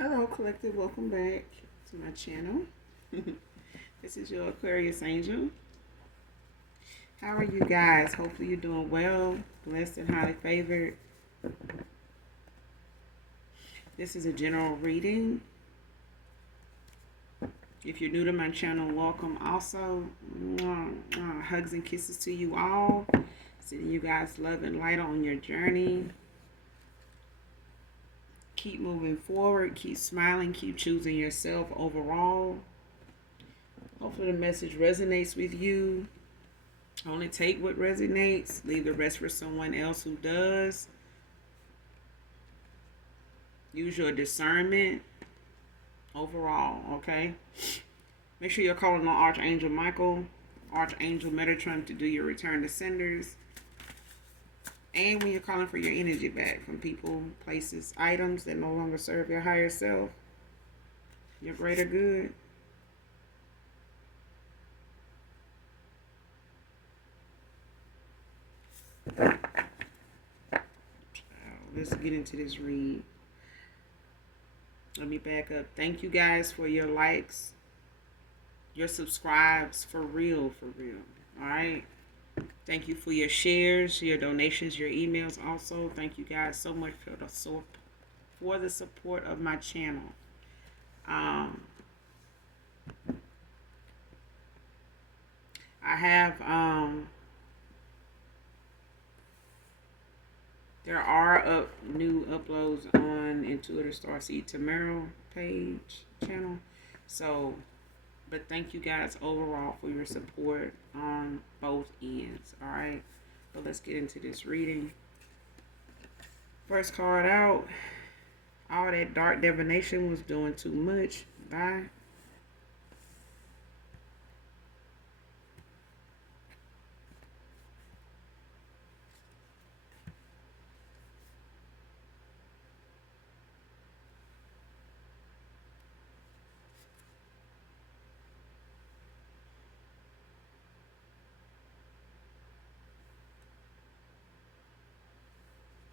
Hello, collective. Welcome back to my channel. This is your Aquarius angel. How are you guys? Hopefully, you're doing well, blessed, and highly favored. This is a general reading. If you're new to my channel, welcome. Also, hugs and kisses to you all. Sending you guys love and light on your journey. Keep moving forward. Keep smiling. Keep choosing yourself overall. Hopefully, the message resonates with you. Only take what resonates. Leave the rest for someone else who does. Use your discernment overall, okay? Make sure you're calling on Archangel Michael, Archangel Metatron to do your return to senders. And when you're calling for your energy back from people, places, items that no longer serve your higher self, your greater good. Let's get into this read. Let me back up. Thank you guys for your likes, your subscribes, for real, for real. All right. Thank you for your shares, your donations, your emails. Also, thank you guys so much for the support of my channel. I have there are new uploads on Intuitive Starseed Tamaro page channel. So, but thank you guys overall for your support on both ends. All right, but let's get into this reading. First card out. All that dark divination was doing too much. Bye.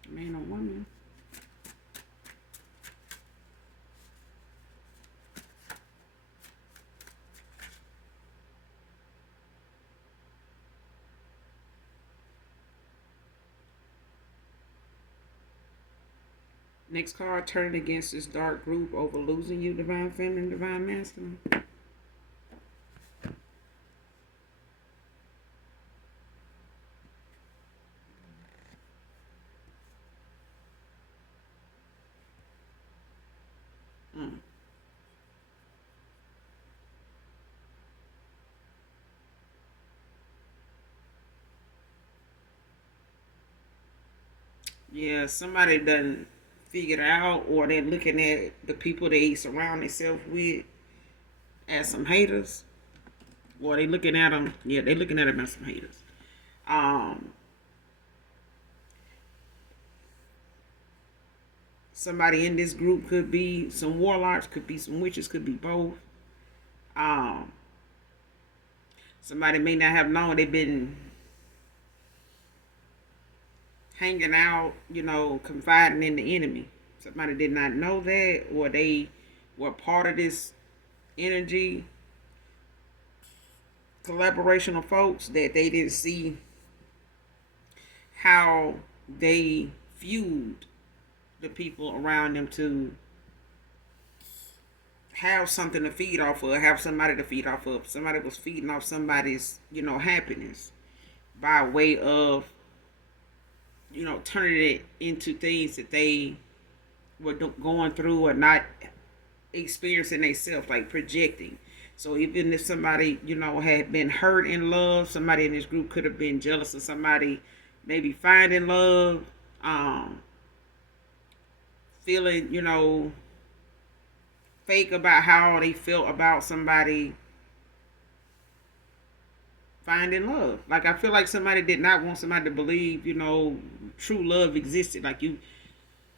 Man or woman. Next card, turn against this dark group over losing you, divine feminine, divine masculine. Yeah, somebody done figured out, or they're looking at the people they surround themselves with as some haters, or they looking at them. Yeah, they looking at them as some haters. Somebody in this group could be some warlocks, could be some witches, could be both. Somebody may not have known they've been hanging out, confiding in the enemy. Somebody did not know that, or they were part of this energy collaboration of folks that they didn't see how they fueled the people around them to have something to feed off of, have somebody to feed off of. Somebody was feeding off somebody's, happiness by way of, turning it into things that they were going through or not experiencing themselves, like projecting. So even if somebody, had been hurt in love, somebody in this group could have been jealous of somebody maybe finding love, feeling, fake about how they felt about somebody finding love. Like, I feel like somebody did not want somebody to believe, true love existed. Like, you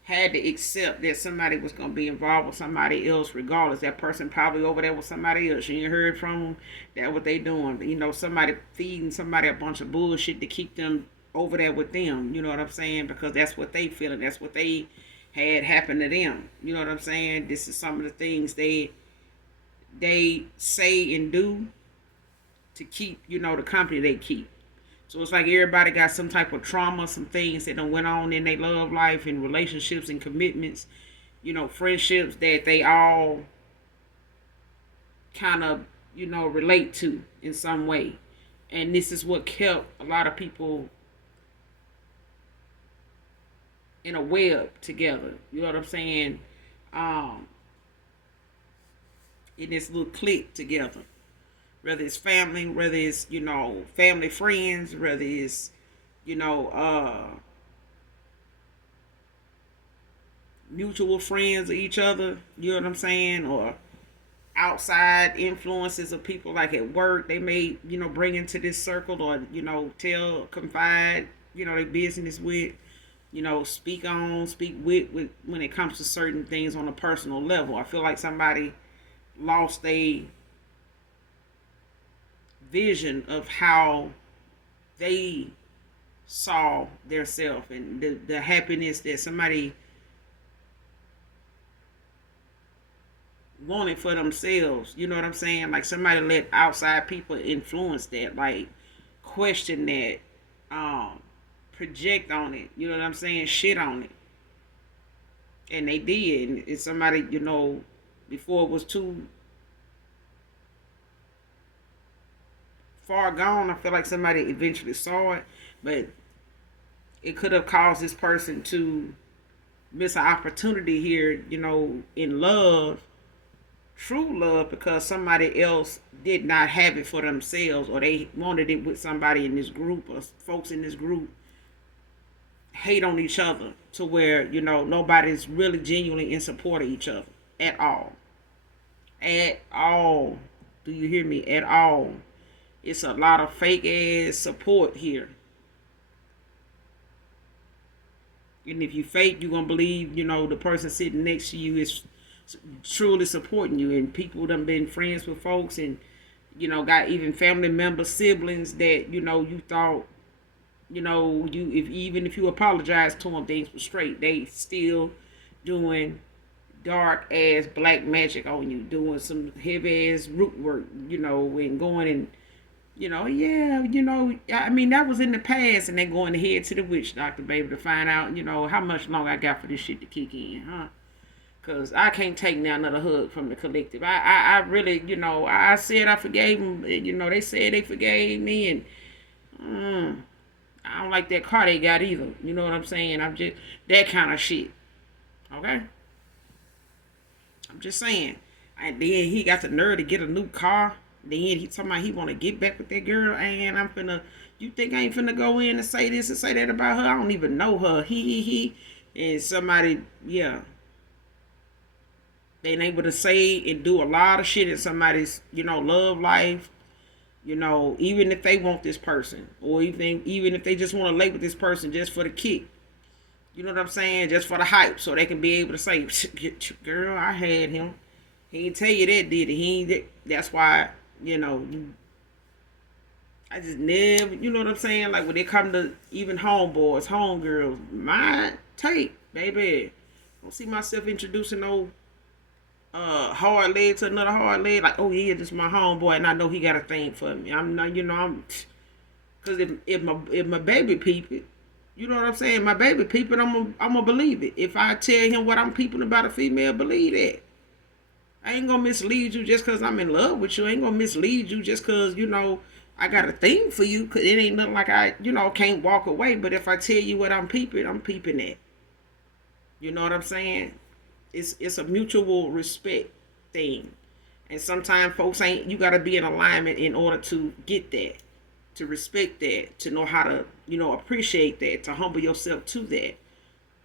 had to accept that somebody was going to be involved with somebody else regardless. That person probably over there with somebody else. You ain't heard from them. That's what they doing. Somebody feeding somebody a bunch of bullshit to keep them over there with them. You know what I'm saying? Because that's what they feeling. That's what they had happened to them. You know what I'm saying? This is some of the things they say and do to keep, the company they keep. So it's like everybody got some type of trauma, some things that done went on in their love life and relationships and commitments, friendships that they all kind of, relate to in some way. And this is what kept a lot of people in a web together. You know what I'm saying? Um, in this little clique together. Whether it's family, whether it's, family friends, whether it's, you know, uh, mutual friends of each other, you know what I'm saying? Or outside influences of people like at work, they may, bring into this circle or, confide, their business with, speak with when it comes to certain things on a personal level. I feel like somebody lost a vision of how they saw their self and the happiness that somebody wanted for themselves. You know what I'm saying? Like somebody let outside people influence that, like question that, um, project on it. You know what I'm saying? Shit on it, and they did. And it's somebody, before it was too far gone. I feel like somebody eventually saw it, but it could have caused this person to miss an opportunity here, in love, true love, because somebody else did not have it for themselves, or they wanted it with somebody in this group, or folks in this group hate on each other to where, nobody's really genuinely in support of each other at all. At all. Do you hear me? At all. It's a lot of fake ass support here. And if you fake, you're gonna believe, the person sitting next to you is truly supporting you. And people done been friends with folks and, got even family members, siblings that, you thought, you if even if you apologize to them, things were straight. They still doing dark ass black magic on you, doing some heavy ass root work, and going and yeah, I mean, that was in the past, and they going ahead to the witch doctor, baby, to find out, how much longer I got for this shit to kick in, huh? Because I can't take now another hug from the collective. I really, I said I forgave them, they said they forgave me, and I don't like that car they got either. You know what I'm saying? I'm just, that kind of shit, okay? I'm just saying. And then he got the nerve to get a new car. Then he talking about he want to get back with that girl, and I'm finna. You think I ain't finna go in and say this and say that about her? I don't even know her. He. And somebody, yeah, they ain't able to say and do a lot of shit in somebody's, love life. Even if they want this person, or even if they just want to lay with this person just for the kick. You know what I'm saying? Just for the hype, so they can be able to say, "Girl, I had him." He ain't tell you that, did he? He ain't. That's why, I just never, you know what I'm saying? Like when they come to even homeboys, homegirls, my take, baby. Don't see myself introducing no hard leg to another hard leg. Like, oh yeah, this is my homeboy, and I know he got a thing for me. I'm not, because if my baby peep it, you know what I'm saying? My baby peep it, I'm gonna believe it. If I tell him what I'm peeping about a female, believe that. I ain't gonna mislead you just because I'm in love with you. I ain't gonna mislead you just because, I got a thing for you. Because it ain't nothing like I, can't walk away. But if I tell you what I'm peeping at. You know what I'm saying? It's a mutual respect thing. And sometimes folks ain't, you got to be in alignment in order to get that. To respect that. To know how to, appreciate that. To humble yourself to that.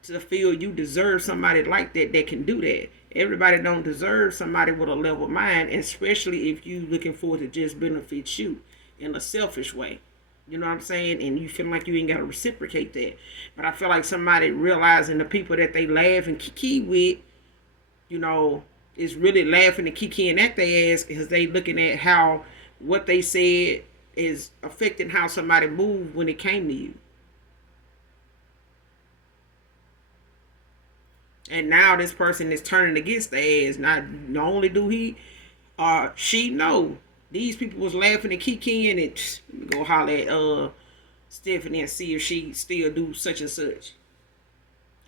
To feel you deserve somebody like that can do that. Everybody don't deserve somebody with a level mind, especially if you looking for it to just benefit you in a selfish way. You know what I'm saying? And you feel like you ain't got to reciprocate that. But I feel like somebody realizing the people that they laugh and kiki with, is really laughing and kikiing at their ass because they looking at how what they said is affecting how somebody moved when it came to you. And now this person is turning against the ass. Not only do he she know these people was laughing and kicking and go holler at Stephanie and see if she still do such and such.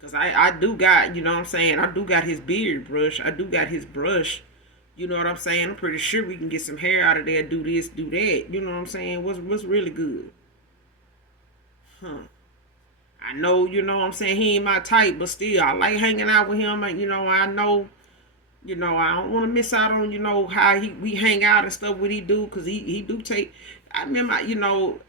Cause I do got, you know what I'm saying, I do got his beard brush. I do got his brush. You know what I'm saying? I'm pretty sure we can get some hair out of there, do this, do that. You know what I'm saying? What's really good. Huh. I know, you know what I'm saying, he ain't my type, but still I like hanging out with him. And, you know, I know, you know, I don't want to miss out on, you know, how we hang out and stuff, what he do, because he do take, I remember, you know,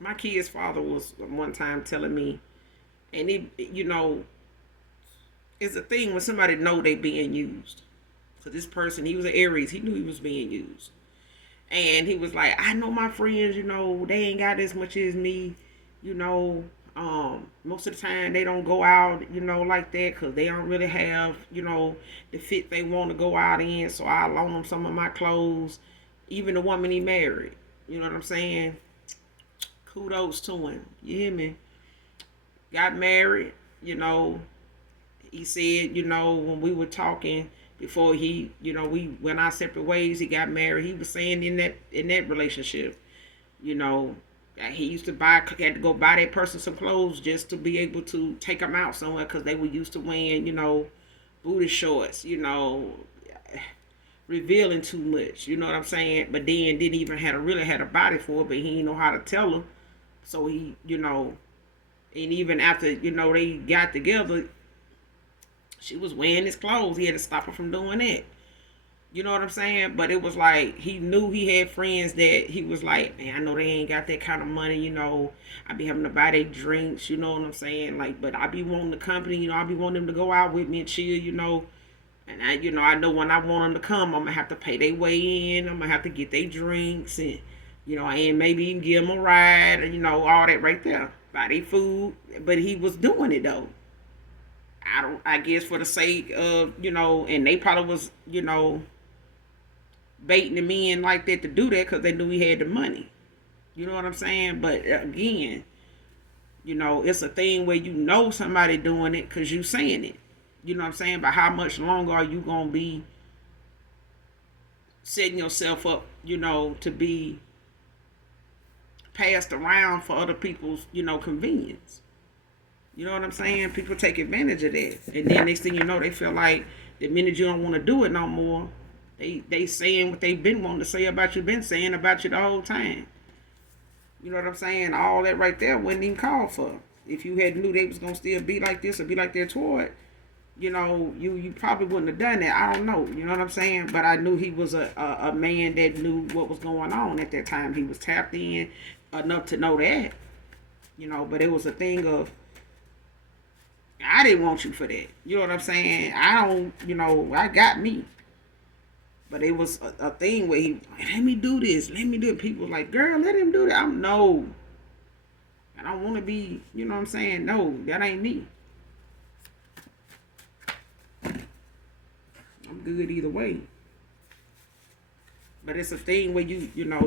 my kid's father was one time telling me, and he, you know, it's a thing when somebody know they being used. So this person, he was an Aries, he knew he was being used. And he was like, I know my friends, you know, they ain't got as much as me, you know. Most of the time they don't go out, you know, like that because they don't really have, you know, the fit they want to go out in. So I loan them some of my clothes. Even the woman he married, you know what I'm saying? Kudos to him. You hear me? Got married, you know. He said, you know, when we were talking before he, you know, we went our separate ways, he got married. He was saying in that relationship, you know, he used to had to go buy that person some clothes just to be able to take them out somewhere because they were used to wearing, you know, booty shorts, you know, revealing too much. You know what I'm saying? But then didn't even really had a body for it, but he didn't know how to tell her. So he, you know, and even after, you know, they got together, she was wearing his clothes. He had to stop her from doing that. You know what I'm saying? But it was like he knew he had friends that he was like, man, I know they ain't got that kind of money, you know. I be having to buy their drinks, you know what I'm saying? Like, but I be wanting the company, you know, I be wanting them to go out with me and chill, you know. And I, you know, I know when I want them to come, I'm gonna have to pay their way in. I'm gonna have to get their drinks and, you know, and maybe even give them a ride, you know, all that right there. Buy their food. But he was doing it though. I guess for the sake of, you know, and they probably was, you know, baiting him in like that to do that because they knew he had the money. You know what I'm saying? But again, you know, it's a thing where you know somebody doing it because you saying it. You know what I'm saying? But how much longer are you going to be setting yourself up, you know, to be passed around for other people's, you know, convenience? You know what I'm saying? People take advantage of that. And then next thing you know, they feel like the minute you don't want to do it no more, they saying what they've been wanting to say about you, been saying about you the whole time. You know what I'm saying? All that right there wasn't even called for. If you had knew they was gonna still be like this or be like that toward, you know, you probably wouldn't have done that. I don't know. You know what I'm saying? But I knew he was a man that knew what was going on at that time. He was tapped in enough to know that. You know, but it was a thing of I didn't want you for that. You know what I'm saying? I don't, you know, I got me. But it was a thing where he, let me do this, let me do it. People like, girl, let him do that. I'm no. I don't want to be, you know what I'm saying? No, that ain't me. I'm good either way. But it's a thing where you know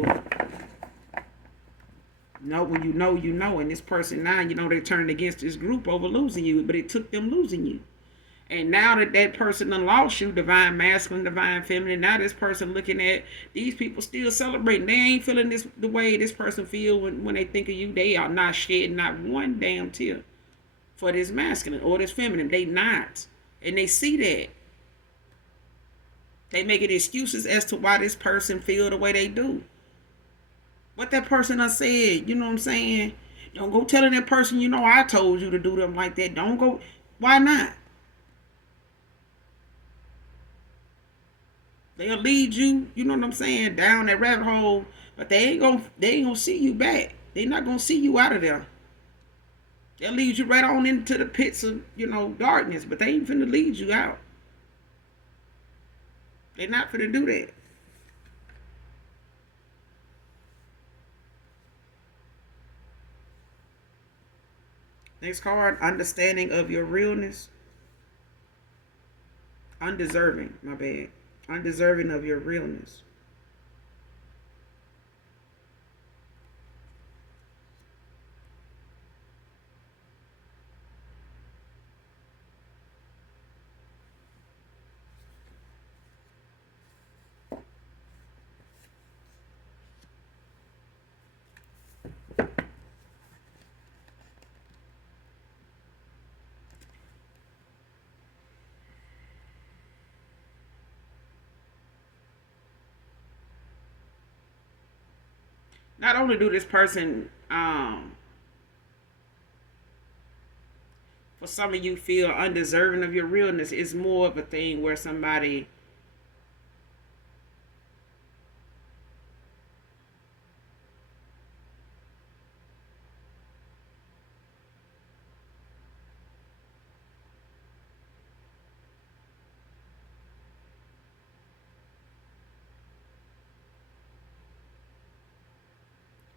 when you know, and this person now, you know, they're turning against this group over losing you, but it took them losing you. And now that that person done lost you, divine masculine, divine feminine, now this person looking at these people still celebrating. They ain't feeling this the way this person feel when they think of you. They are not shedding not one damn tear for this masculine or this feminine. They not. And they see that. They making excuses as to why this person feel the way they do. What that person done said, you know what I'm saying? Don't go telling that person, you know, I told you to do them like that. Don't go. Why not? They'll lead you, you know what I'm saying, down that rabbit hole, but they ain't gonna see you back. They not gonna see you out of there. They'll lead you right on into the pits of, you know, darkness, but they ain't finna lead you out. They not finna do that. Next card, understanding of your realness. Undeserving, my bad. Undeserving of your realness. Not only do this person, for some of you feel undeserving of your realness, it's more of a thing where somebody,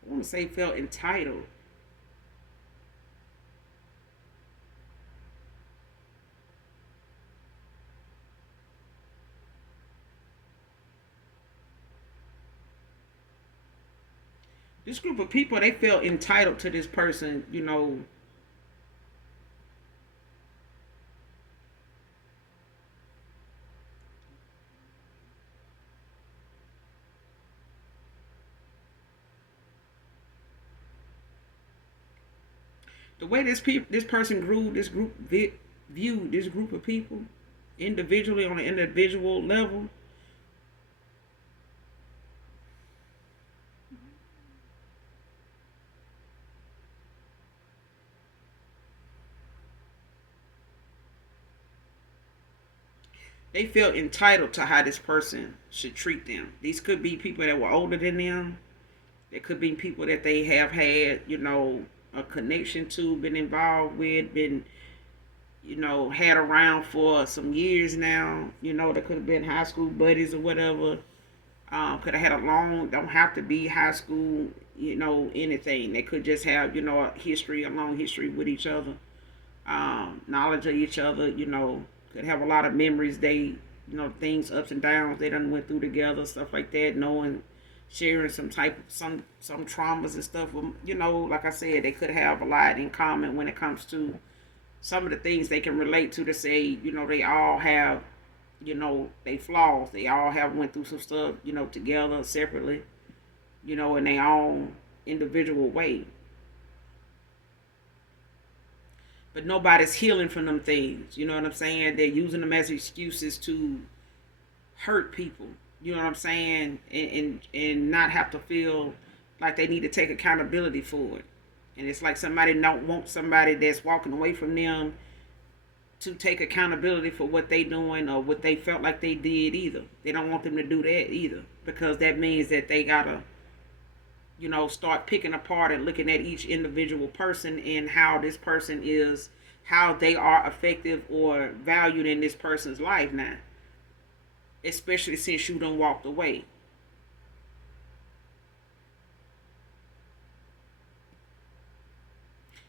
I want to say, felt entitled. This group of people, they felt entitled to this person, the way this person grew, viewed this group of people individually on an individual level. They feel entitled to how this person should treat them. These could be people that were older than them. It could be people that they have had, a connection to, been involved with, been, had around for some years now. They could have been high school buddies or whatever. Could have had don't have to be high school, anything. They could just have, a long history with each other, knowledge of each other, could have a lot of memories. They, things, ups and downs they done went through together, stuff like that, knowing, sharing some type of, some traumas and stuff. Like I said, they could have a lot in common when it comes to some of the things they can relate to say, they all have, they flaws. They all have went through some stuff, together, separately, in their own individual way. But nobody's healing from them things. You know what I'm saying? They're using them as excuses to hurt people. You know what I'm saying? And not have to feel like they need to take accountability for it. And it's like somebody don't want somebody that's walking away from them to take accountability for what they doing or what they felt like they did either. They don't want them to do that either, because that means that they gotta, start picking apart and looking at each individual person and how this person is, how they are effective or valued in this person's life now. Especially since you done walked away.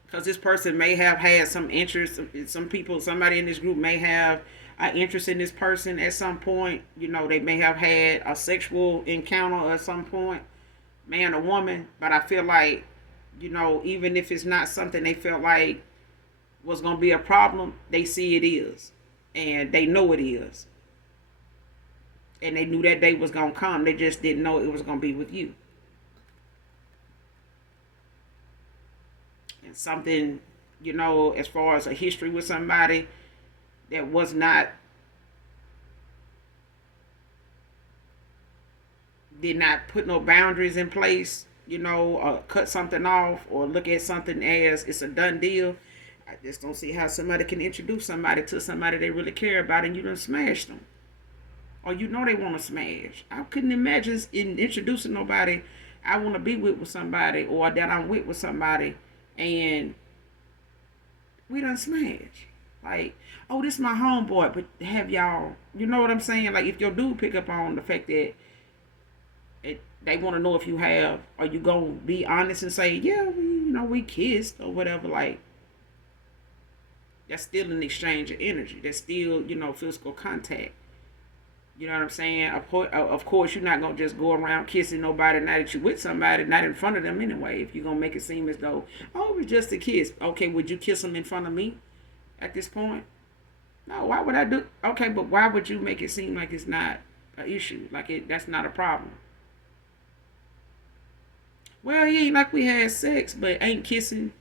Because this person may have had some interest. Somebody in this group may have an interest in this person at some point. They may have had a sexual encounter at some point, man or woman. But I feel like, even if it's not something they felt like was going to be a problem, they see it is. And they know it is. And they knew that day was going to come. They just didn't know it was going to be with you. And something, as far as a history with somebody that was not, did not put no boundaries in place, or cut something off or look at something as it's a done deal. I just don't see how somebody can introduce somebody to somebody they really care about and you done smashed them. Or they want to smash. I couldn't imagine in introducing nobody I want to be with somebody, or that I'm with somebody, and we done smash. Like, oh, this is my homeboy, but have y'all, you know what I'm saying? Like, if your dude pick up on the fact that they want to know if you have, are you gonna be honest and say, yeah, we kissed or whatever? Like, that's still an exchange of energy. That's still, physical contact. You know what I'm saying? Of course, you're not going to just go around kissing nobody now that you're with somebody, not in front of them anyway. If you're going to make it seem as though, oh, it was just a kiss. Okay, would you kiss them in front of me at this point? No, why would I do? Okay, but why would you make it seem like it's not an issue? Like that's not a problem. Well, yeah, like we had sex, but ain't kissing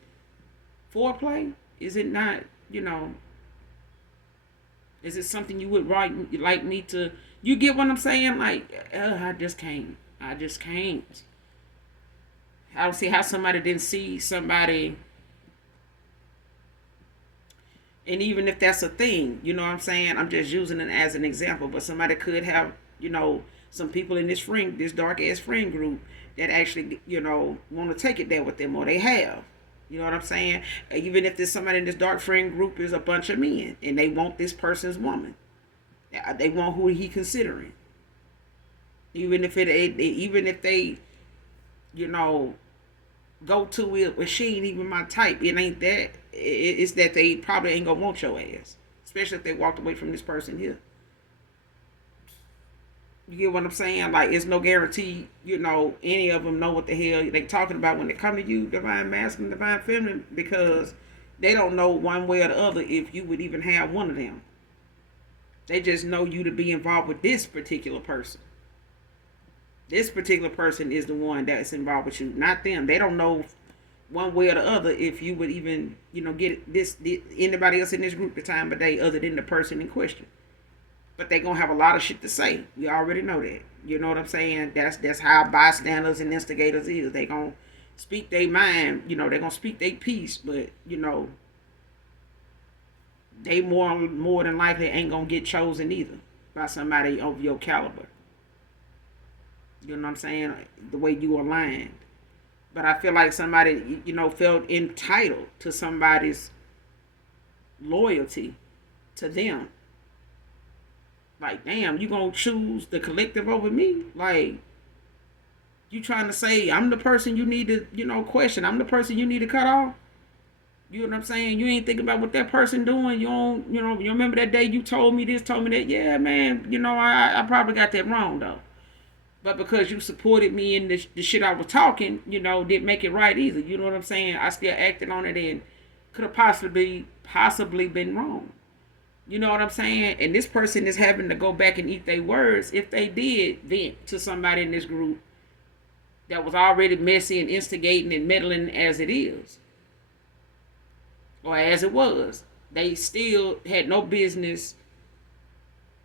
foreplay? Is it not, is it something you would like me to? You get what I'm saying? Like, I just can't. I just can't. I don't see how somebody didn't see somebody. And even if that's a thing, you know what I'm saying? I'm just using it as an example. But somebody could have, some people in this dark ass friend group that actually, want to take it there with them, or they have. You know what I'm saying? Even if there's somebody in this dark friend group is a bunch of men and they want this person's woman, they want who he considering. Even if they, you know, go to it, but she ain't even my type. It ain't that. It's that they probably ain't gonna want your ass, especially if they walked away from this person here. You get what I'm saying? Like, it's no guarantee, any of them know what the hell they talking about when they come to you, divine masculine, divine feminine, because they don't know one way or the other if you would even have one of them. They just know you to be involved with this particular person. This particular person is the one that's involved with you, not them. They don't know one way or the other if you would even, get anybody else in this group the time of day other than the person in question. But they gonna have a lot of shit to say. You already know that. You know what I'm saying? That's how bystanders and instigators is. They gonna speak their mind. They gonna speak their piece, but they more than likely ain't gonna get chosen either by somebody of your caliber. You know what I'm saying? The way you aligned. But I feel like somebody, felt entitled to somebody's loyalty to them. Like, damn, you gonna choose the collective over me? Like, you trying to say I'm the person you need to, question. I'm the person you need to cut off. You know what I'm saying? You ain't thinking about what that person doing. You don't, you remember that day you told me this, told me that. Yeah, man, I probably got that wrong though. But because you supported me in the shit I was talking, didn't make it right either. You know what I'm saying? I still acted on it and could have possibly been wrong. You know what I'm saying? And this person is having to go back and eat their words if they did vent to somebody in this group that was already messy and instigating and meddling as it is. Or as it was. They still had no business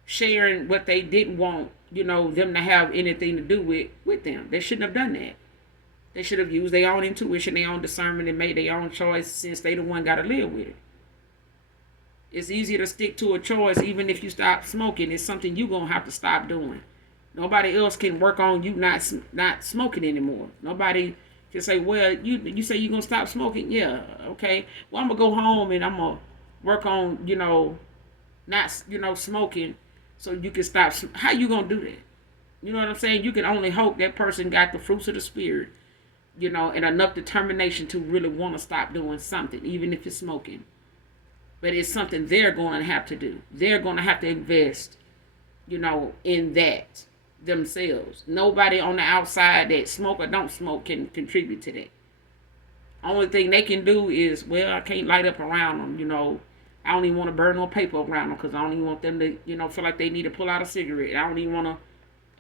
sharing what they didn't want, them to have anything to do with them. They shouldn't have done that. They should have used their own intuition, their own discernment, and made their own choice since they the one got to live with it. It's easier to stick to a choice even if you stop smoking. It's something you're going to have to stop doing. Nobody else can work on you not smoking anymore. Nobody can say, well, you say you're going to stop smoking? Yeah, okay. Well, I'm going to go home and I'm going to work on, not, smoking so you can stop. How you going to do that? You know what I'm saying? You can only hope that person got the fruits of the spirit, and enough determination to really want to stop doing something, even if it's smoking. But it's something they're going to have to do. They're going to have to invest, in that themselves. Nobody on the outside that smoke or don't smoke can contribute to that. Only thing they can do is, well, I can't light up around them, I don't even want to burn no paper around them because I don't even want them to, feel like they need to pull out a cigarette. I don't even want to,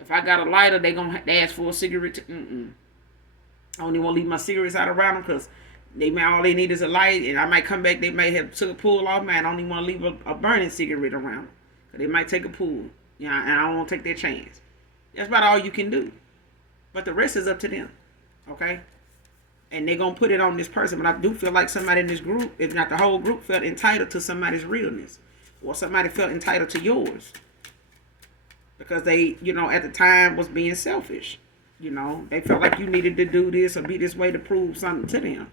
if I got a lighter, they going to ask for a cigarette. I don't even want to leave my cigarettes out around them because all they need is a light, and I might come back. They might have took a pull off. Man, I don't even want to leave a burning cigarette around. Cause they might take a pull. And I don't want to take that chance. That's about all you can do. But the rest is up to them. Okay? And they're gonna put it on this person. But I do feel like somebody in this group, if not the whole group, felt entitled to somebody's realness, or somebody felt entitled to yours because they, at the time was being selfish. They felt like you needed to do this or be this way to prove something to them.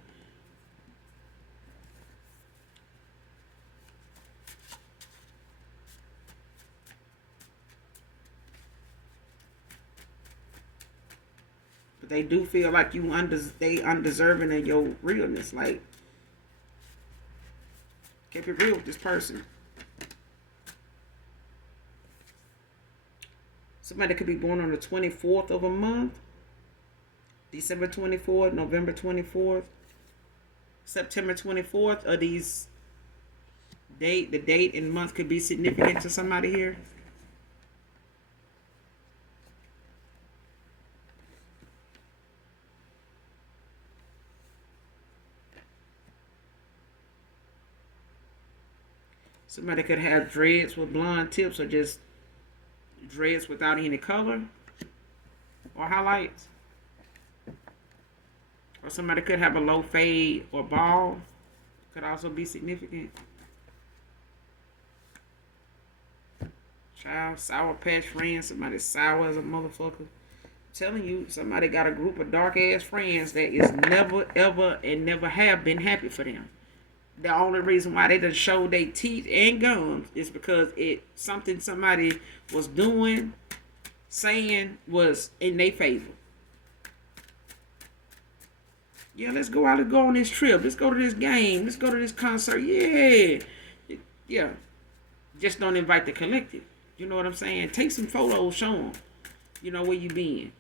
But they do feel like they undeserving of your realness. Like, keep it real with this person. Somebody could be born on the 24th of a month, December 24th, November 24th, September 24th. Are these the date and month could be significant to somebody here? Somebody could have dreads with blonde tips or just dreads without any color or highlights. Or somebody could have a low fade or ball. Could also be significant. Child, sour patch friends. Somebody sour as a motherfucker. Telling you, somebody got a group of dark ass friends that is never, ever, and never have been happy for them. The only reason why they done showed their teeth and gums is because it something somebody was doing, saying was in their favor. Yeah, let's go out and go on this trip. Let's go to this game. Let's go to this concert. Yeah. Yeah. Just don't invite the collective. You know what I'm saying? Take some photos, show them. You know, where you been.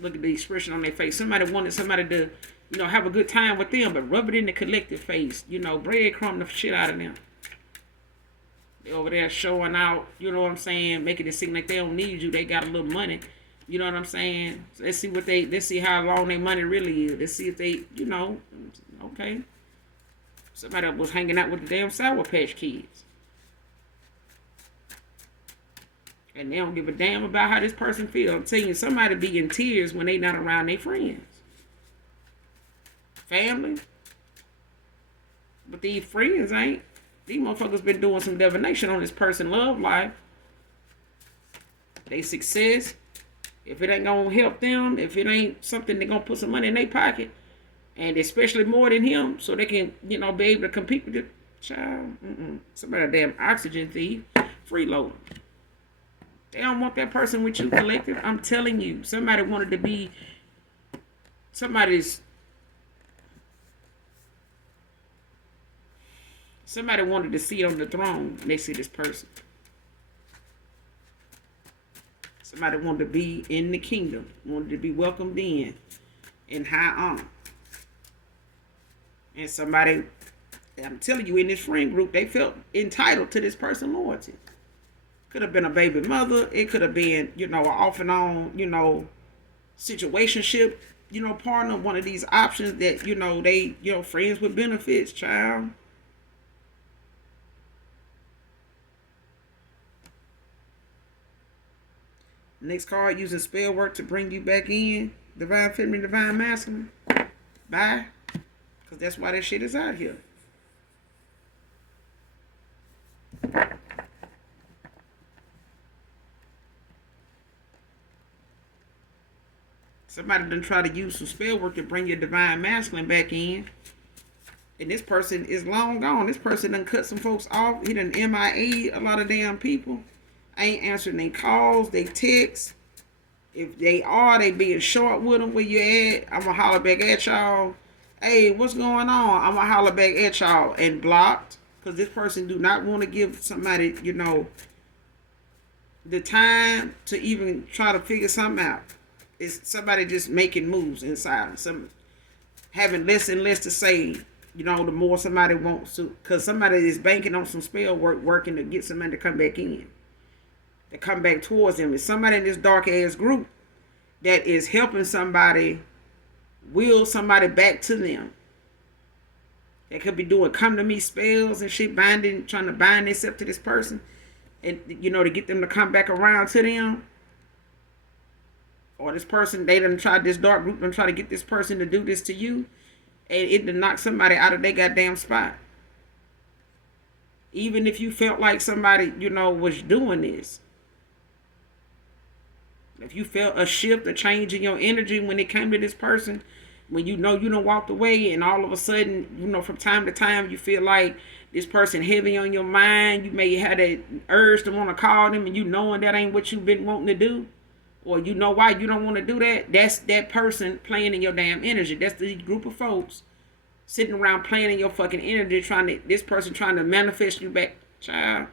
Look at the expression on their face. Somebody wanted somebody to, have a good time with them, but rub it in the collective face. Breadcrumb the shit out of them. They over there showing out, you know what I'm saying? Making it seem like they don't need you. They got a little money. You know what I'm saying? So let's see how long their money really is. Let's see if they, okay. Somebody was hanging out with the damn Sour Patch Kids. And they don't give a damn about how this person feels. I'm telling you, somebody be in tears when they not around their friends. Family. But these friends ain't. These motherfuckers been doing some divination on this person's love life. They success. If it ain't gonna help them, if it ain't something they gonna put some money in their pocket, and especially more than him, so they can, be able to compete with the child. Somebody a damn oxygen thief. Freeloader. They don't want that person with you, collective. I'm telling you, somebody wanted to be somebody wanted to sit on the throne next to this person. Somebody wanted to be in the kingdom, wanted to be welcomed in high honor. And somebody, I'm telling you, in this friend group, they felt entitled to this person's loyalty. Could have been a baby mother. It could have been, an off and on, situationship, partner. One of these options that, they, friends with benefits, child. Next card, using spell work to bring you back in. Divine feminine, divine masculine. Bye. Because that's why that shit is out here. Somebody done try to use some spell work to bring your divine masculine back in. And this person is long gone. This person done cut some folks off. He done MIA a lot of damn people. Ain't answering their calls, they texts. If they are, they being short with them. Where you at? I'm going to holler back at y'all. Hey, what's going on? I'm going to holler back at y'all. And blocked. Because this person do not want to give somebody, the time to even try to figure something out. It's somebody just making moves in silence. Some having less and less to say, the more somebody wants to. Because somebody is banking on some spell work, working to get somebody to come back in. To come back towards them. It's somebody in this dark ass group that is helping somebody will somebody back to them. They could be doing come to me spells and shit, trying to bind themselves to this person. And, to get them to come back around to them. Or this person, they done tried, this dark group done try to get this person to do this to you. And it done knock somebody out of their goddamn spot. Even if you felt like somebody, was doing this. If you felt a shift, a change in your energy when it came to this person, when you done walked away and all of a sudden, from time to time, you feel like this person heavy on your mind. You may have that urge to want to call them and knowing that ain't what you've been wanting to do. Or why you don't want to do that. That's that person playing in your damn energy. That's the group of folks sitting around playing in your fucking energy, this person trying to manifest you back. Child,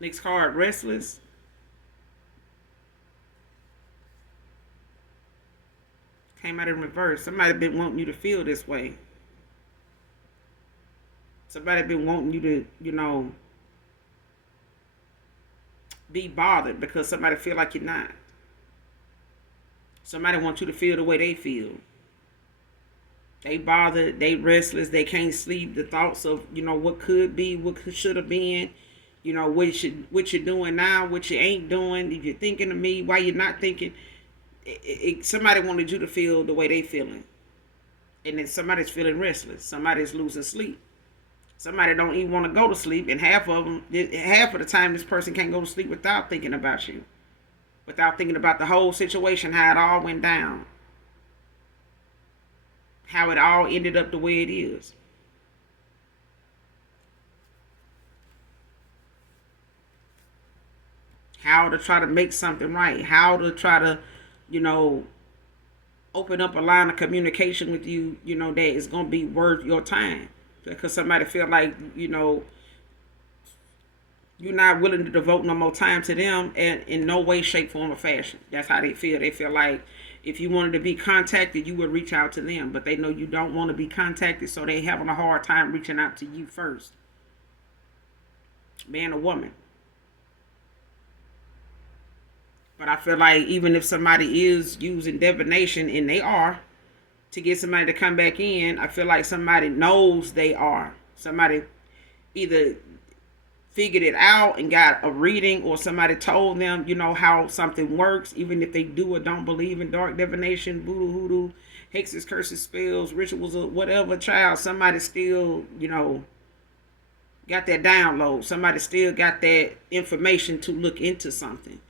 Next card, restless. Came out in reverse. Somebody been wanting you to feel this way. Somebody been wanting you to, be bothered because somebody feel like you're not. Somebody wants you to feel the way they feel. They bothered, they restless, they can't sleep. The thoughts of, what could be, what should have been, what you're doing now, what you ain't doing. If you're thinking of me, why you're not thinking. Somebody wanted you to feel the way they feeling. And then somebody's feeling restless. Somebody's losing sleep. Somebody don't even want to go to sleep, and half of the time, this person can't go to sleep without thinking about you, without thinking about the whole situation, how it all went down, how it all ended up the way it is. How to try to make something right. How to try to, open up a line of communication with you, that is going to be worth your time. Because somebody feel like, you're not willing to devote no more time to them, and in no way, shape, form, or fashion. That's how they feel. They feel like if you wanted to be contacted, you would reach out to them. But they know you don't want to be contacted, so they having a hard time reaching out to you first. Man or woman. But I feel like even if somebody is using divination, and they are, to get somebody to come back in, I feel like somebody knows they are. Somebody either figured it out and got a reading, or somebody told them, how something works, even if they do or don't believe in dark divination, voodoo, hoodoo, hexes, curses, spells, rituals, or whatever. Child, somebody still, got that download. Somebody still got that information to look into something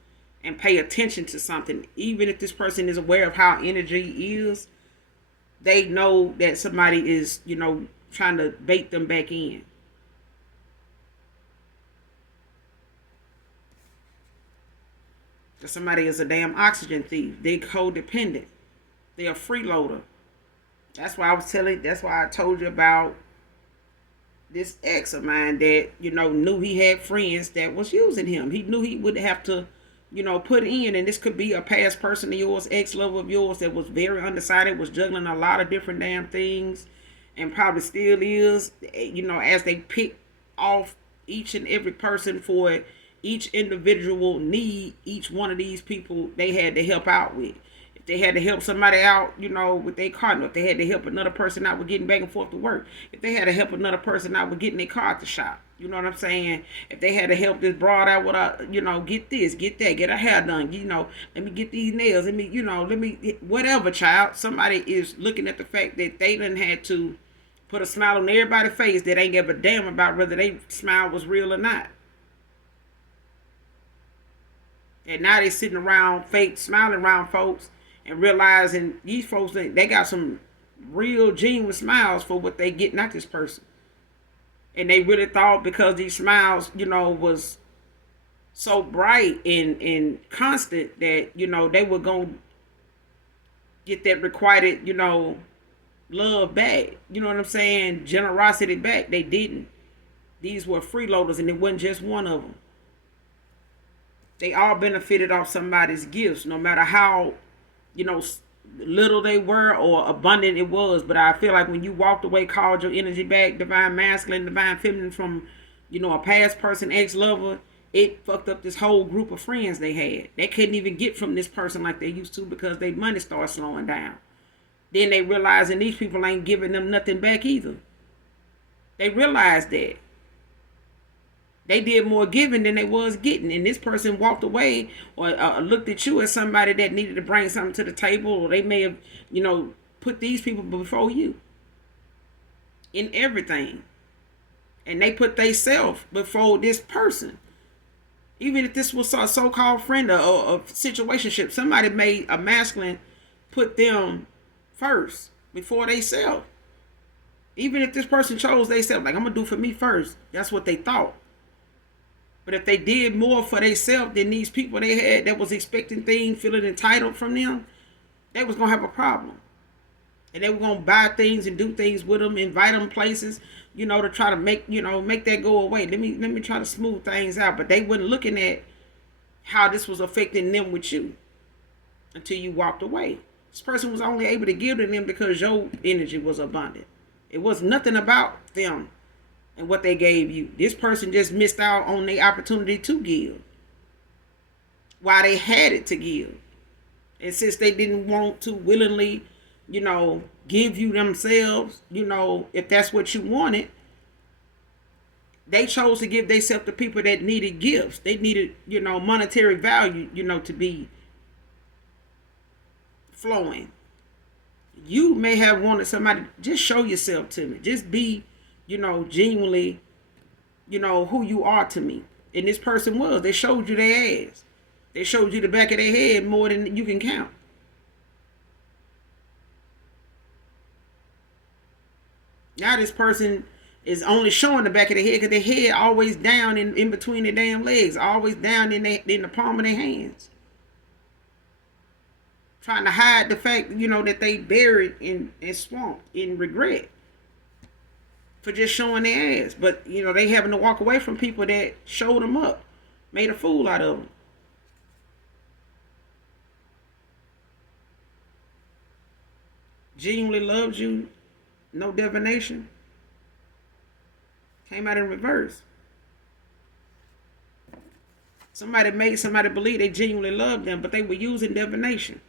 and pay attention to something. Even if this person is aware of how energy is, they know that somebody is, trying to bait them back in. That somebody is a damn oxygen thief. They codependent. They're a freeloader. That's why I told you about this ex of mine that, knew he had friends that was using him. He knew he would have to, put in, and this could be a past person of yours, ex-lover of yours that was very undecided, was juggling a lot of different damn things, and probably still is, as they pick off each and every person for each individual need, each one of these people they had to help out with. If they had to help somebody out, with their car, if they had to help another person out with getting back and forth to work, if they had to help another person out with getting their car at the shop, you know what I'm saying? If they had to help this broad out with get this, get that, get her hair done, let me get these nails, let me, whatever, child. Somebody is looking at the fact that they done had to put a smile on everybody's face that ain't give a damn about whether they smile was real or not. And now they sitting around fake smiling around folks and realizing these folks, they got some real genuine smiles for what they getting at this person. And they really thought because these smiles, was so bright and constant that, they were going to get that requited, love back. You know what I'm saying? Generosity back. They didn't. These were freeloaders, and it wasn't just one of them. They all benefited off somebody's gifts, no matter how, little they were or abundant it was. But I feel like when you walked away, called your energy back, divine masculine, divine feminine, from, a past person, ex-lover, it fucked up this whole group of friends they had. They couldn't even get from this person like they used to because their money started slowing down. Then they realizing these people ain't giving them nothing back either. They realized that. They did more giving than they was getting. And this person walked away or looked at you as somebody that needed to bring something to the table. Or they may have, put these people before you in everything. And they put themselves before this person. Even if this was a so-called friend or a situationship, somebody made a masculine put them first before they self. Even if this person chose they self, like, I'm going to do for me first. That's what they thought. But if they did more for themselves than these people they had that was expecting things, feeling entitled from them, they was going to have a problem. And they were going to buy things and do things with them, invite them places, to try to make that go away. Let me try to smooth things out. But they wasn't looking at how this was affecting them with you until you walked away. This person was only able to give to them because your energy was abundant. It was nothing about them and what they gave you. This person just missed out on the opportunity to give while they had it to give. And since they didn't want to willingly, give you themselves, if that's what you wanted, they chose to give themselves to people that needed gifts. They needed, monetary value, to be flowing. You may have wanted somebody, just show yourself to me. Just be, genuinely, who you are to me. And this person was. They showed you their ass. They showed you the back of their head more than you can count. Now this person is only showing the back of their head because their head always down in between their damn legs, always down in the palm of their hands. Trying to hide the fact, that they buried and swamped in regret for just showing their ass. But, they having to walk away from people that showed them up, made a fool out of them. Genuinely loved you, no divination. Came out in reverse. Somebody made somebody believe they genuinely loved them, but they were using divination.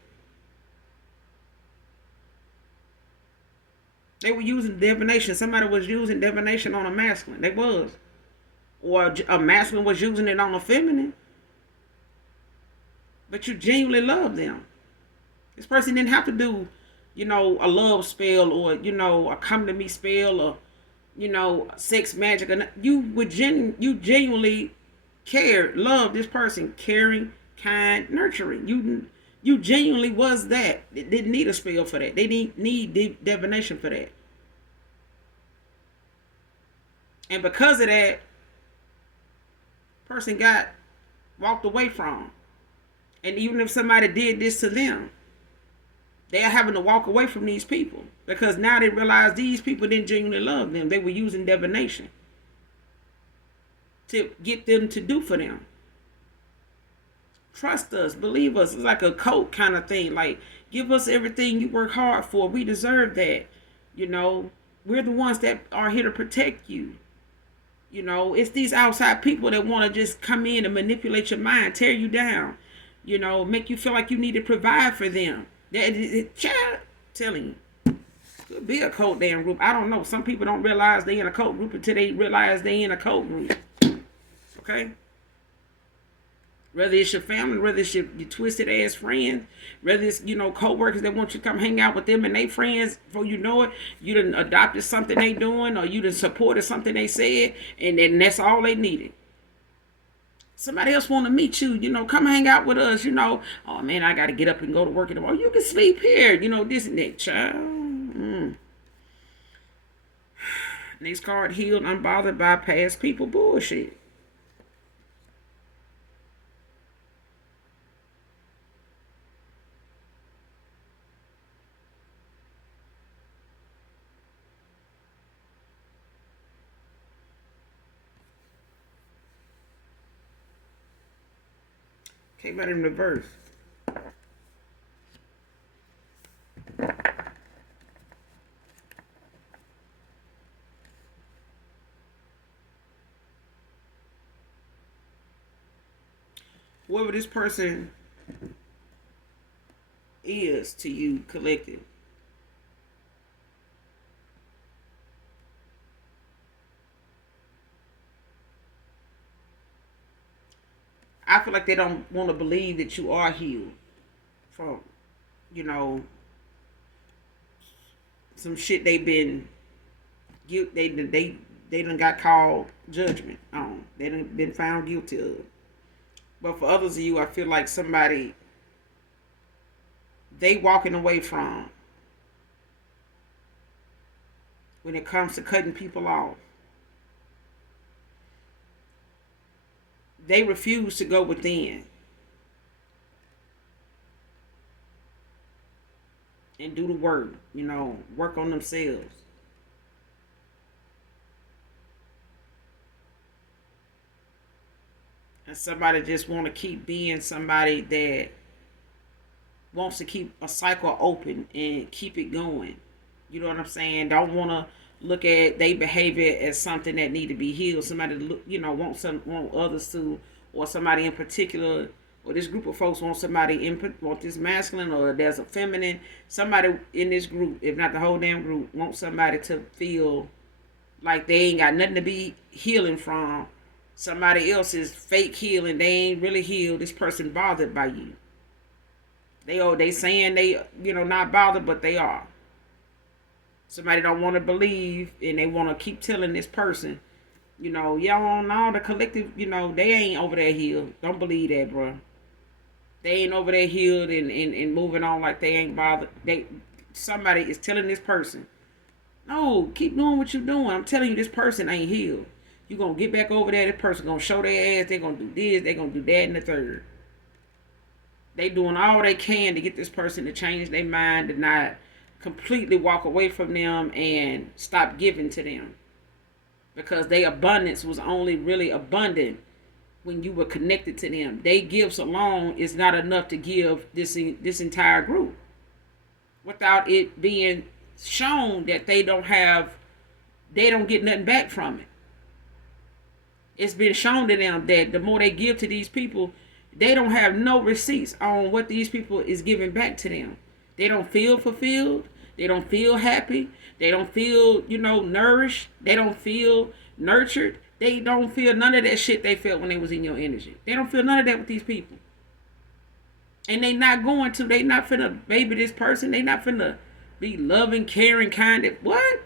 They were using divination. Somebody was using divination on a masculine. They was. Or a masculine was using it on a feminine. But you genuinely love them. This person didn't have to do, a love spell or, a come to me spell or, sex magic. You genuinely cared, loved this person, caring, kind, nurturing. You genuinely was that. They didn't need a spell for that. They didn't need divination for that. And because of that, person got walked away from. And even if somebody did this to them, they're having to walk away from these people because now they realize these people didn't genuinely love them. They were using divination to get them to do for them. Trust us, believe us. It's like a cult kind of thing. Like, give us everything you work hard for. We deserve that. We're the ones that are here to protect you. It's these outside people that want to just come in and manipulate your mind, tear you down, make you feel like you need to provide for them. Child, telling you, could be a cult damn group. I don't know. Some people don't realize they in a cult group until they realize they in a cult group. Okay? Whether it's your family, whether it's your twisted ass friends, whether it's, co-workers that want you to come hang out with them and they friends, before you know it, you done adopted something they doing or you done supported something they said, and then that's all they needed. Somebody else want to meet you, come hang out with us, oh man, I got to get up and go to work in the morning. You can sleep here, this and that, child. Next card, healed, unbothered by past people bullshit. Came out in reverse. Whoever this person is to you, collective, I feel like they don't want to believe that you are healed from, some shit they've been they done got called judgment on. They done been found guilty of. But for others of you, I feel like somebody they walking away from when it comes to cutting people off. They refuse to go within and do the work, work on themselves. And somebody just want to keep being somebody that wants to keep a cycle open and keep it going. You know what I'm saying? Don't want to look at their behavior as something that need to be healed. Somebody, want others to, or somebody in particular or this group of folks want somebody input, want this masculine, or there's a feminine. Somebody in this group, if not the whole damn group, want somebody to feel like they ain't got nothing to be healing from. Somebody else is fake healing. They ain't really healed. This person bothered by you. They saying they not bothered, but they are. Somebody don't want to believe, and they want to keep telling this person, y'all don't know the collective. They ain't over there healed. Don't believe that, bro. They ain't over there healed and moving on like they ain't bothered. Somebody is telling this person, no, keep doing what you're doing. I'm telling you, this person ain't healed. You're going to get back over there. This person going to show their ass. They're going to do this. They're going to do that and the third. They doing all they can to get this person to change their mind, to not completely walk away from them and stop giving to them. Because their abundance was only really abundant when you were connected to them. They gifts alone is not enough to give this entire group without it being shown that they don't get nothing back from it. It's been shown to them that the more they give to these people, they don't have no receipts on what these people is giving back to them. They don't feel fulfilled. They don't feel happy. They don't feel, nourished. They don't feel nurtured. They don't feel none of that shit they felt when they was in your energy. They don't feel none of that with these people. And they not going to. They not finna baby this person. They not finna be loving, caring, kind of. What?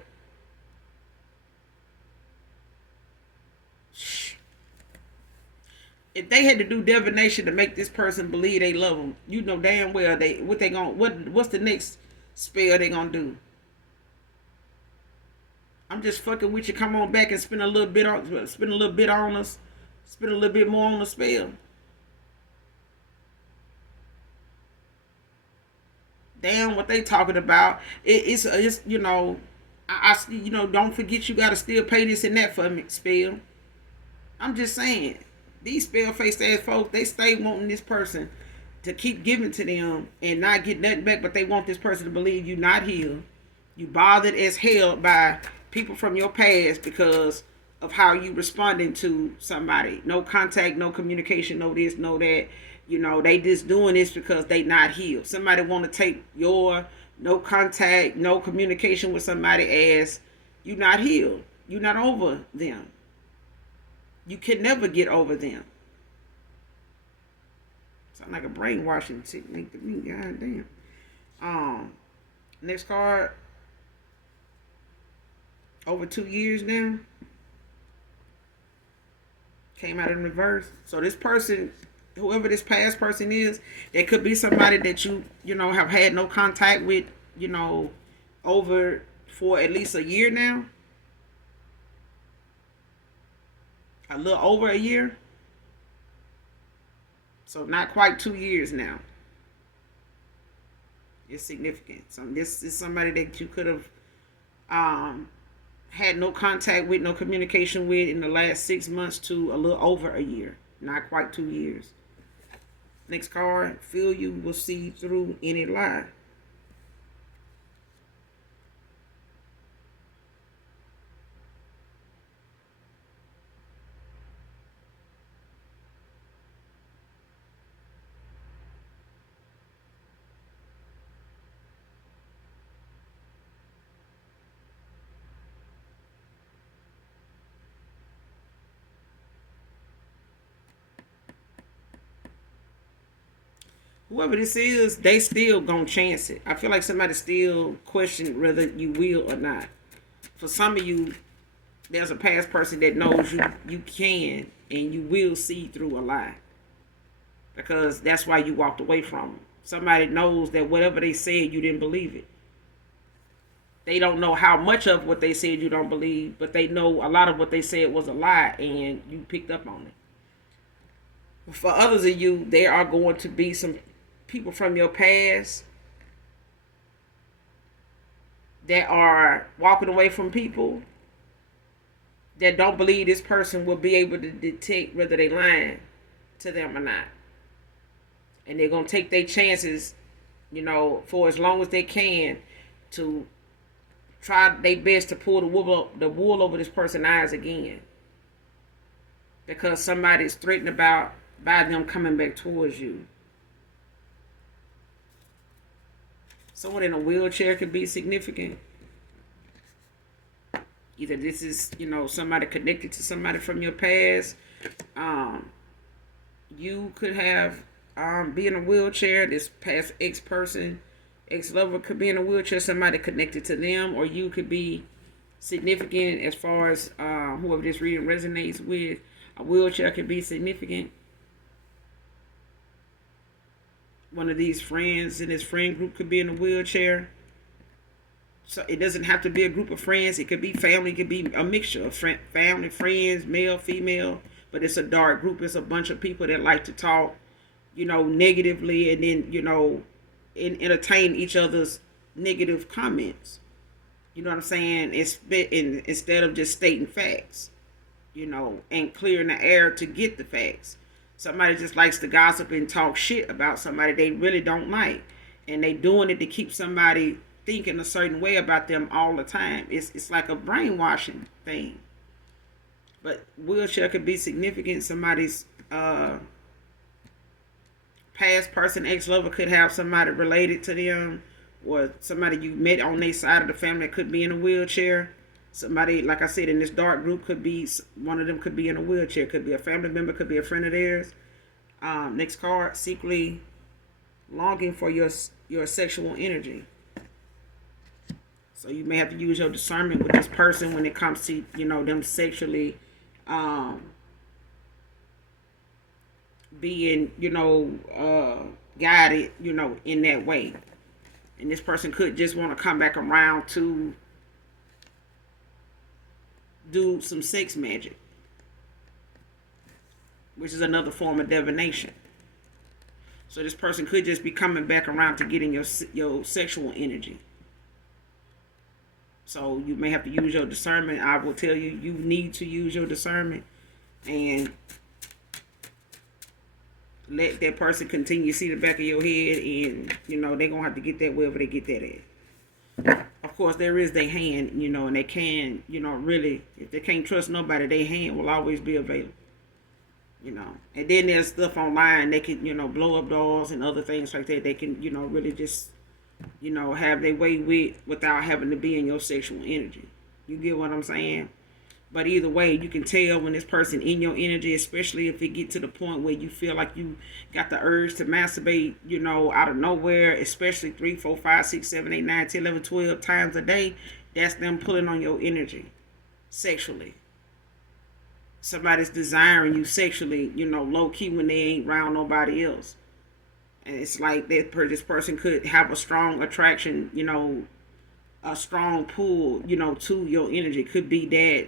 Shh. If they had to do divination to make this person believe they love them, you know damn well what's the next spell they gonna do? I'm just fucking with you. Come on back and spend a little bit on us. Spend a little bit more on the spell. Damn, what they talking about? It's don't forget you gotta still pay this and that for me spell. I'm just saying, these spell faced ass folks, they stay wanting this person to keep giving to them and not get nothing back, but they want this person to believe you not healed. You bothered as hell by people from your past because of how you responding to somebody. No contact, no communication, no this, no that. They just doing this because they not healed. Somebody want to take your no contact, no communication with somebody as you not healed. You not over them. You can never get over them. Sound like a brainwashing technique to me. God damn. Next card. Over 2 years now. Came out in reverse. So this person, whoever this past person is, that could be somebody that you have had no contact with, over for at least a year now. A little over a year. So not quite 2 years now. It's significant. So this is somebody that you could have had no contact with, no communication with in the last 6 months to a little over a year. Not quite 2 years. Next card, feel you will see through any lie. Whoever this is, they still gonna chance it. I feel like somebody still question whether you will or not. For some of you, there's a past person that knows you can and you will see through a lie. Because that's why you walked away from them. Somebody knows that whatever they said, you didn't believe it. They don't know how much of what they said you don't believe, but they know a lot of what they said was a lie and you picked up on it. For others of you, there are going to be some people from your past that are walking away from people that don't believe this person will be able to detect whether they lying to them or not. And they're going to take their chances, for as long as they can to try their best to pull the wool over this person's eyes again. Because somebody's threatened about by them coming back towards you. Someone in a wheelchair could be significant. Either this is, somebody connected to somebody from your past. You could have be in a wheelchair. This past ex-person, ex-lover could be in a wheelchair. Somebody connected to them, or you could be significant as far as whoever this reading resonates with. A wheelchair could be significant. One of these friends in this friend group could be in a wheelchair. So it doesn't have to be a group of friends. It could be family. It could be a mixture of family, friends, male, female. But it's a dark group. It's a bunch of people that like to talk, negatively, and then, entertain each other's negative comments. You know what I'm saying? Instead of just stating facts, and clearing the air to get the facts. Somebody just likes to gossip and talk shit about somebody they really don't like. And they doing it to keep somebody thinking a certain way about them all the time. It's like a brainwashing thing. But wheelchair could be significant. Somebody's past person, ex-lover, could have somebody related to them, or somebody you met on their side of the family that could be in a wheelchair. Somebody, like I said, in this dark group could be, one of them could be in a wheelchair. Could be a family member, could be a friend of theirs. Next card, secretly longing for your sexual energy. So you may have to use your discernment with this person when it comes to, them sexually being, guided, in that way. And this person could just want to come back around to do some sex magic, which is another form of divination. So this person could just be coming back around to getting your sexual energy. So you may have to use your discernment. I will tell you, you need to use your discernment and let that person continue to see the back of your head, and they're gonna have to get that wherever they get that at. Of course, there is their hand, and they can, really, if they can't trust nobody, their hand will always be available. And then there's stuff online they can, blow up dolls and other things like that. They can, really just, have their way without having to be in your sexual energy. You get what I'm saying? But either way, you can tell when this person in your energy, especially if it get to the point where you feel like you got the urge to masturbate, out of nowhere, especially 3, 4, 5, 6, 7, 8, 9, 10, 11, 12 times a day. That's them pulling on your energy sexually. Somebody's desiring you sexually, low key when they ain't around nobody else. And it's like this person could have a strong attraction, a strong pull, to your energy. It could be that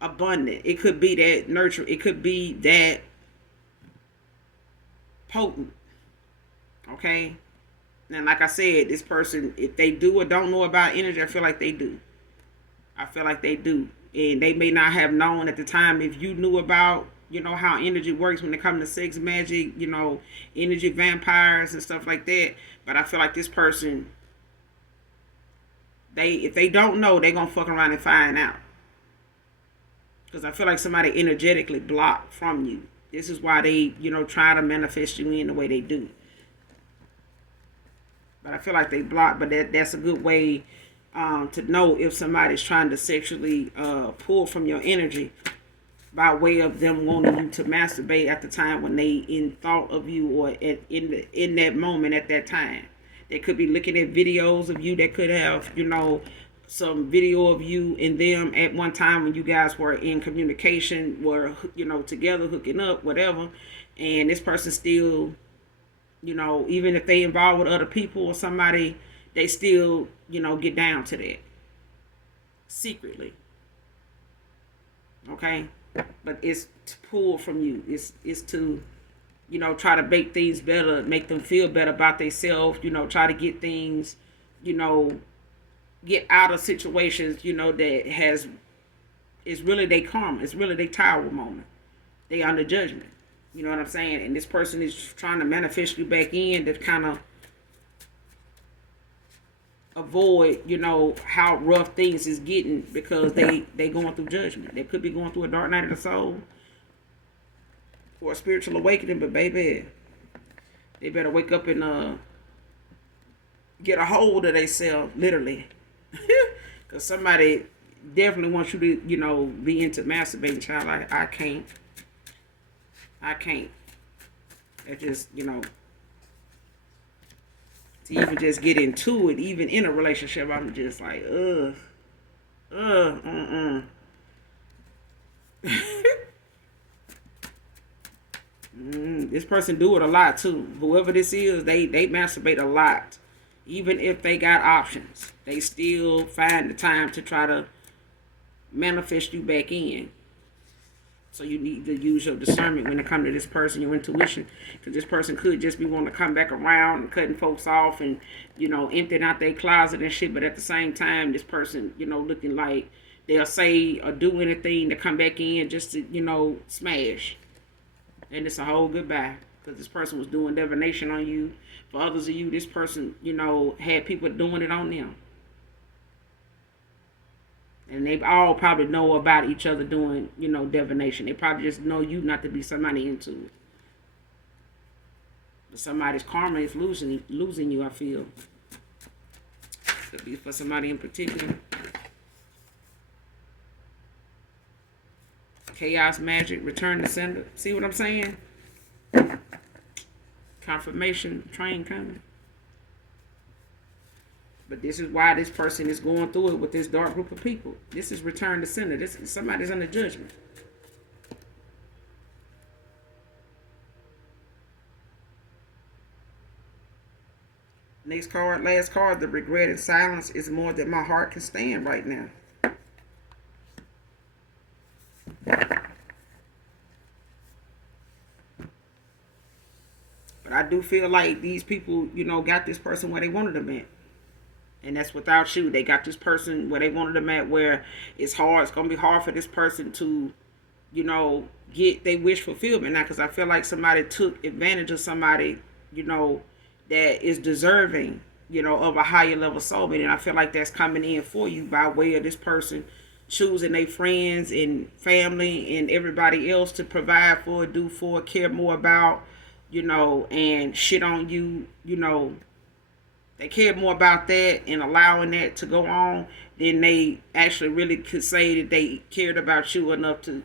abundant. It could be that nurture. It could be that potent. Okay? And like I said, this person, if they do or don't know about energy, I feel like they do. And they may not have known at the time. If you knew about, how energy works when it comes to sex magic, energy vampires and stuff like that. But I feel like this person, if they don't know, they're going to fuck around and find out. Because I feel like somebody energetically blocked from you. This is why they, try to manifest you in the way they do. But I feel like they block. But that's a good way to know if somebody's trying to sexually pull from your energy by way of them wanting you to masturbate at the time when they in thought of you, or in that moment at that time. They could be looking at videos of you. That could have, some video of you and them at one time when you guys were in communication, were, together, hooking up, whatever. And this person still, even if they involved with other people or somebody, they still, get down to that secretly. Okay? But it's to pull from you. It's to, try to make things better, make them feel better about themselves, try to get things, get out of situations, that is really their karma. It's really their tower moment. They under judgment. You know what I'm saying? And this person is trying to manifest you back in to kind of avoid, how rough things is getting, because they going through judgment. They could be going through a dark night of the soul. for a spiritual awakening. But baby, they better wake up and get a hold of themselves, literally. Because somebody definitely wants you to, be into masturbating, child. I can't. I can't. It just, to even just get into it, even in a relationship, I'm just like, This person do it a lot too. Whoever this is, they masturbate a lot. Even if they got options, they still find the time to try to manifest you back in. So you need to use your discernment when it comes to this person, your intuition, because this person could just be wanting to come back around and cutting folks off and, emptying out their closet and shit. But at the same time, this person, looking like they'll say or do anything to come back in just to, smash. And it's a whole goodbye, because this person was doing divination on you. For others of you, this person, had people doing it on them. And they all probably know about each other doing, divination. They probably just know you not to be somebody into it. But somebody's karma is losing you, I feel. Could be for somebody in particular. Chaos magic, return to sender. See what I'm saying? Confirmation train coming. But this is why this person is going through it with this dark group of people. This is return to sender. This is somebody's under judgment. Next card, last card, the regret and silence is more than my heart can stand right now. But I do feel like these people, got this person where they wanted them at. And that's without you. They got this person where they wanted them at, where it's hard. It's going to be hard for this person to, get their wish fulfillment now. Because I feel like somebody took advantage of somebody, that is deserving, of a higher level soulmate. And I feel like that's coming in for you by way of this person choosing their friends and family and everybody else to provide for, do for, care more about, and shit on you, They cared more about that and allowing that to go on than they actually really could say that they cared about you enough to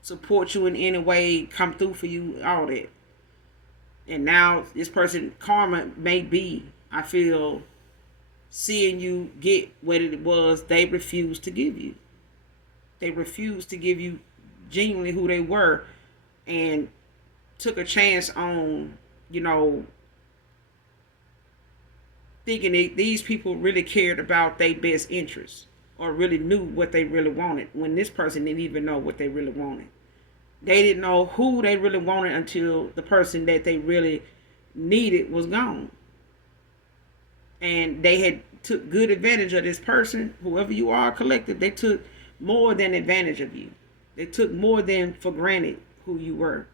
support you in any way, come through for you, all that. And now this person, karma may be, I feel, seeing you get what it was they refused to give you. They refused to give you genuinely who they were and took a chance on, thinking these people really cared about their best interests or really knew what they really wanted, when this person didn't even know what they really wanted. They didn't know who they really wanted until the person that they really needed was gone. And they had took good advantage of this person, whoever you are, collective. They took more than advantage of you. They took more than for granted who you were.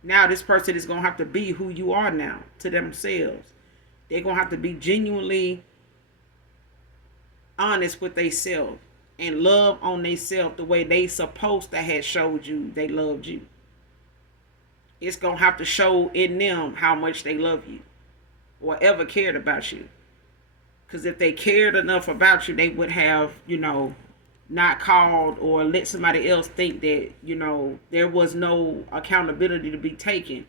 Now this person is going to have to be who you are now to themselves. They're going to have to be genuinely honest with themselves and love on themselves the way they supposed to have showed you they loved you. It's going to have to show in them how much they love you or ever cared about you. Because if they cared enough about you, they would have, not called or let somebody else think that, there was no accountability to be taken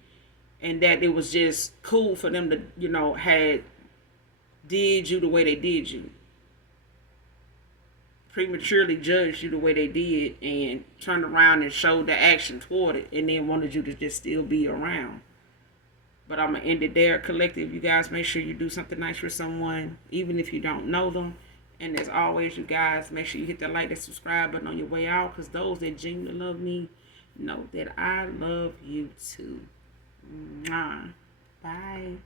and that it was just cool for them to, had did you the way they did you. Prematurely judged you the way they did and turned around and showed the action toward it and then wanted you to just still be around. But I'm going to end it there. Collective, you guys, make sure you do something nice for someone, even if you don't know them. And as always, you guys, make sure you hit the like and subscribe button on your way out, because those that genuinely love me know that I love you too. Mwah. Bye.